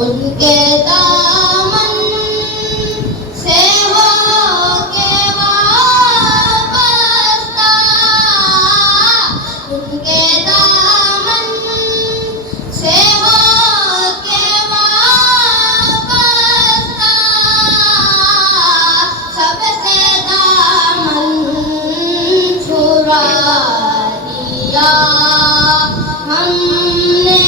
उनके दामन से होके वाबस्ता, उनके दामन से होके वाबस्ता, सबसे दामन छुड़ा लिया हमने।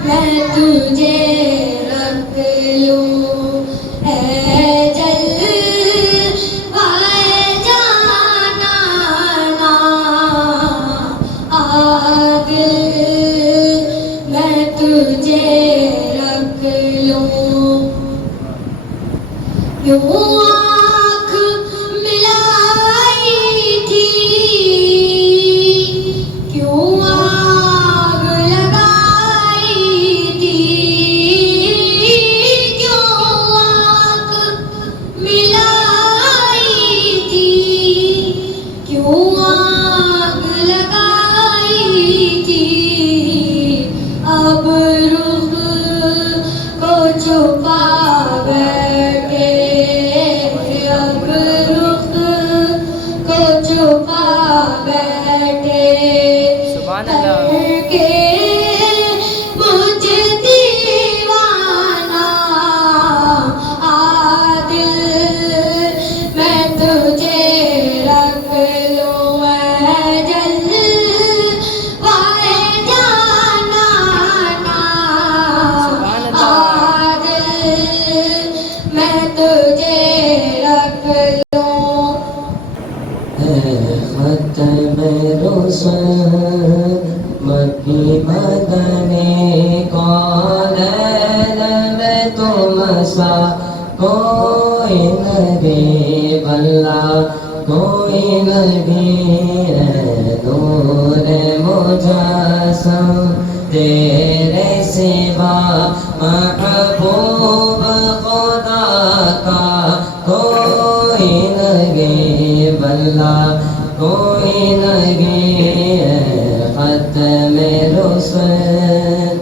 मैं तुझे रख लूं है जलवाए जाना ना आगे, मैं तुझे रख लूं। यूं आँख मिलाई थी, क्यों आग लगाई थी, क्यों आँख मिलाई थी, क्यों आग लगाई थी। अब रुख को छुपा बैठे, अब रुख को छुपा बैठे, करके मुझे दीवाना आदिल, मैं तुझे रख लूं है जलवाए जाना ना आदिल, मैं तुझे रख लूं। ख़त्म रुसूल मक्की मदनी कौनैन में तुम सा कोई नबी वल्ला कोई नबी नूर मुजस्सम तेरे सिवा महबूब खुदा का कोई नबी वल्ला कोई नबी ख़त्म रुसूल।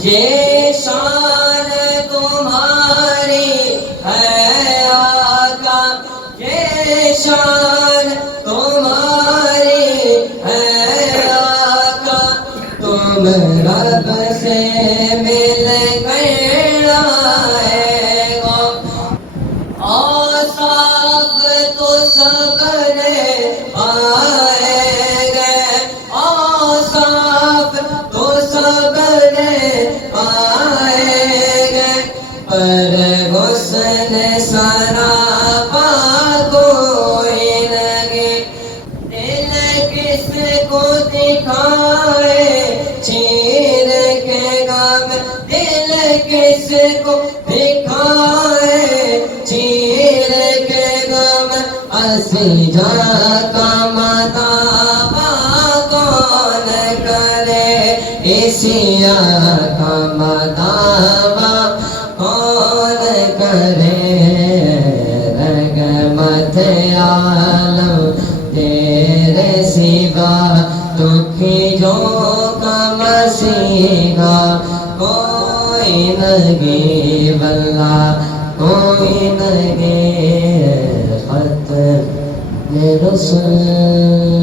ये शान तुम्हारी है आका, ये शान तुम्हारी है आका, तुम रब से मिल कर आए हो। औसाफ तो सबने पाएंगे, किसको दिखाए चीर के गम दिल किसको दिखाए चीर के गम असी जा का मदावा कौन करे इसिया का मदावा कौन करे रगमत आलम तेरे सिवा दुखी जो कम सीगा कोई नगे बल्ला कोई नगे खत रसूल।